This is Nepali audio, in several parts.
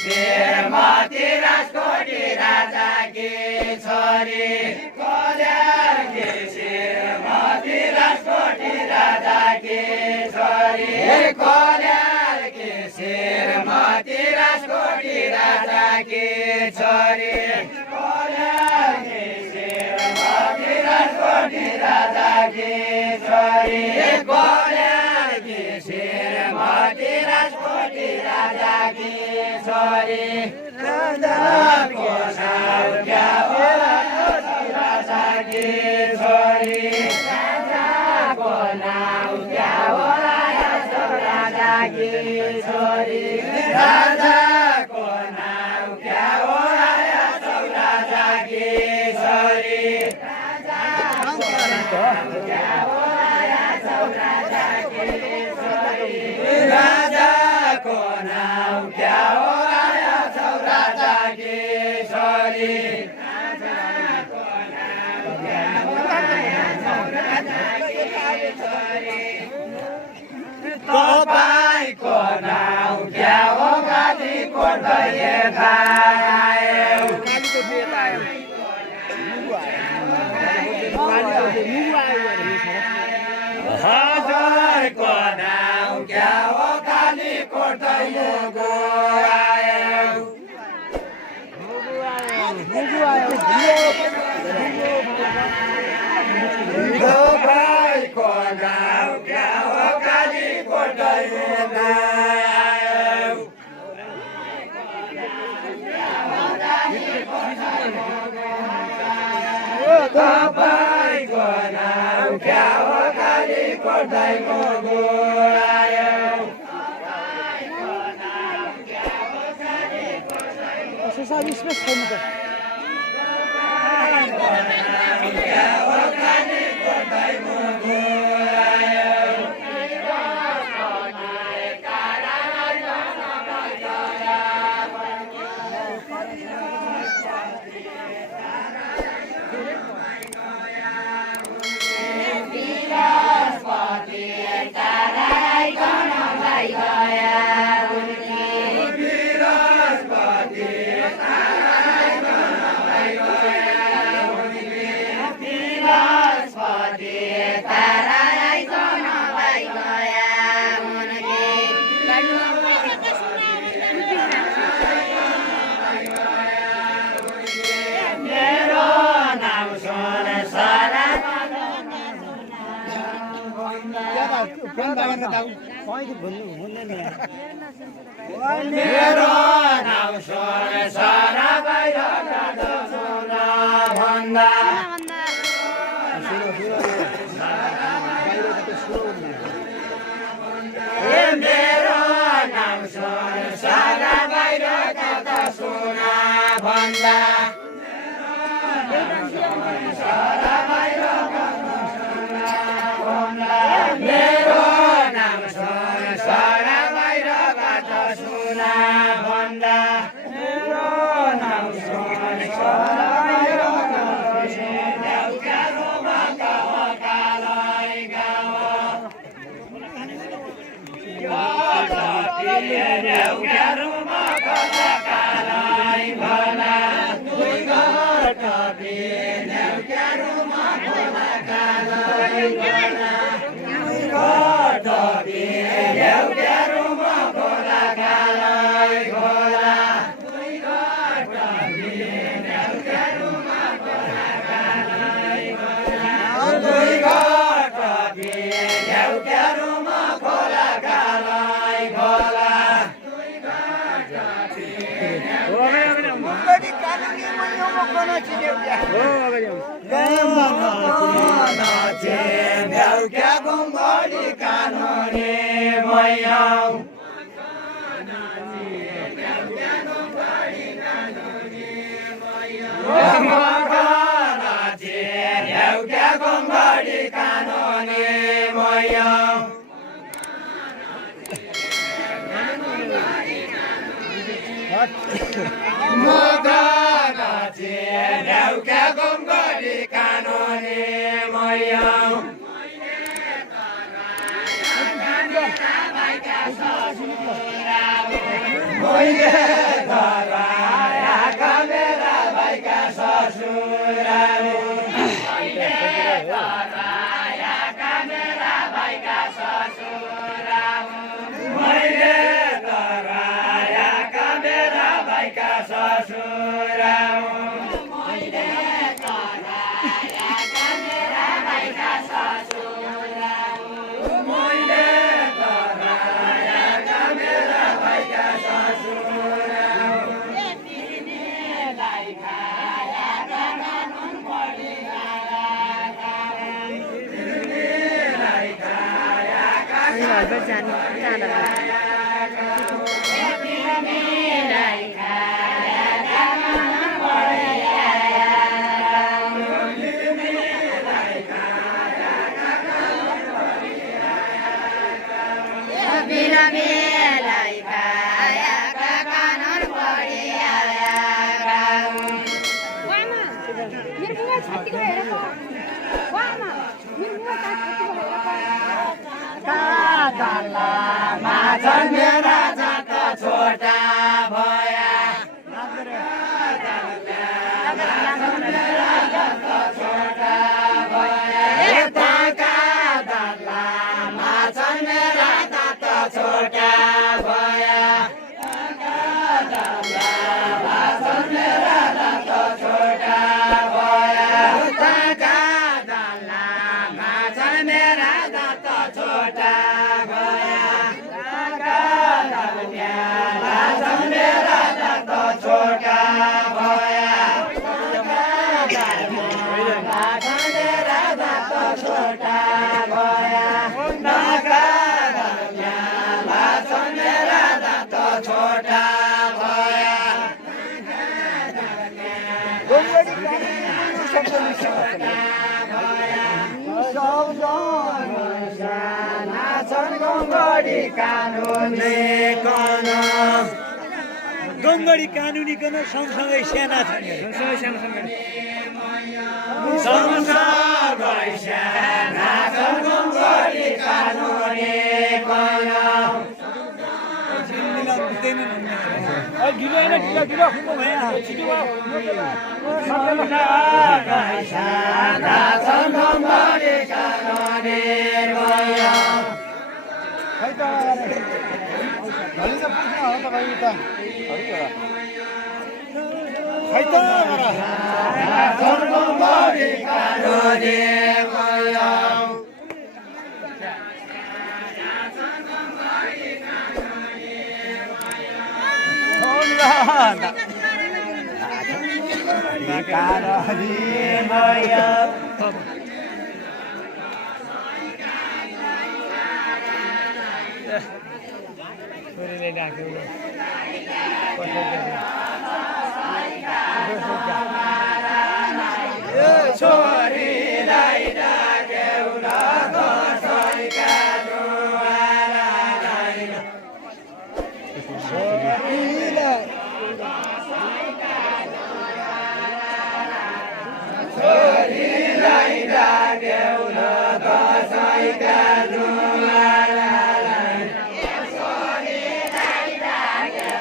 श्रीमती राजकोटी राजा की छोरी कल्याण की श्रीमती राजकोटी राजा की छोरी कल्याण की श्रीमती राजकोटी राजा की छोरी कल्याण की श्रीमती राजकोटी राजा की छोरी कल्याण की श्रीमती राजकोटी राजा की छोरी राजा को नाम क्या हो राजा की छोरी राजा को नाम क्या हो राजा की छोरी राजा को नाम क्या हो राजा की छोरी राजा को नाम क्या हो राजा की छोरी राजा को नाम क्या हो राजा की छोरी राजा को नाम क्या हो राजा की छोरी तपाईँको नाम क्या हो कालीको दये खायो हजुरको नाम क्या हो कालीको दये गयो तपाईँको नाम क्या हो कालीको दये गयो तपाईँको नाम क्या हो कालीको दये गयो मेरो नाम सोन सारा बाहिर भन्दा मेरो नाम सोन सारा बाहिर सुना भन्दा मेरो नाम सोन सारा बाहिर सुना भन्दा मेरो नाम सोन सारा बाहिर मैले भएका ससुर मैले कराएका मेरा भएका ससुर मैले कराएका मेरा भएका ससुर तिमीलाई खाएका कानुन पढिआएका तिमीलाई खाएका मेरा जात छोटा भया मेरा जात छोटा भया यताका दल्ला माछन् मेरा जात छोटा भया दल्ला माछन् मेरा जात छोटा भया यताका दल्ला माछन् मेरा जात छोटा भया मेरा जात छोटा भया मेरा जात छोटा भया मेरा जात छोटा भया गङ्गडी कानुनी गर्न सँगसँगै साना छन् सँगसँगै साना छन् गङ्गडी कानुनी छोरीलाई डाक्यौ न कसैका दुवारालाई छोरीलाई डाक्यौ न कसैका दुवारालाई छोरीलाई डाक्यौ न कसैका दुवारालाई छोरीलाई डाक्यौ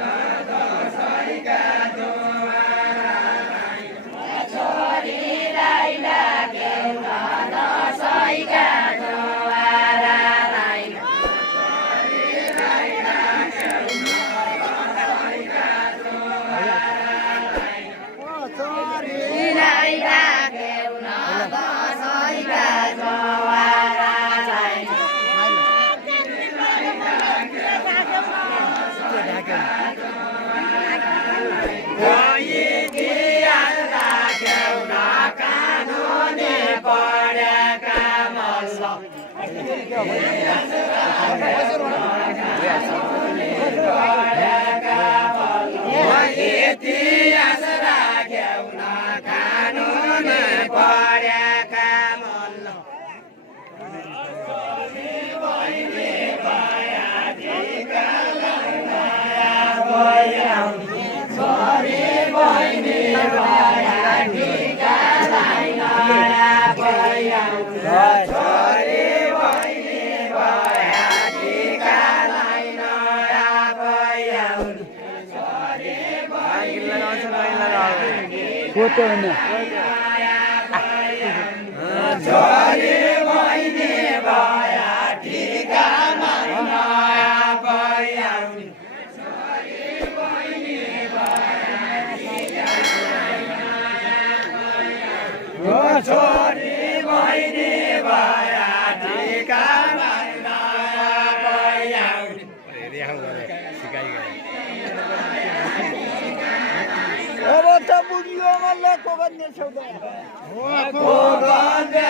न कसैका दुवारालाई छोरीलाई डाक्यौ न कसैका दुवारालाई इतिहास राख्यौ न कानुन पढेका मल्ल छोरी बहिनी भया टिकालाई नयाँ पयाउ छोरी बहिनी भया टिकालाई नयाँ पयाउ छोरी बहिनी छोरी बहिनी छोरी बहिनी भया टिका माग्न गया अब त बुढियोमा लोको गर्ने छौ त को गन्धे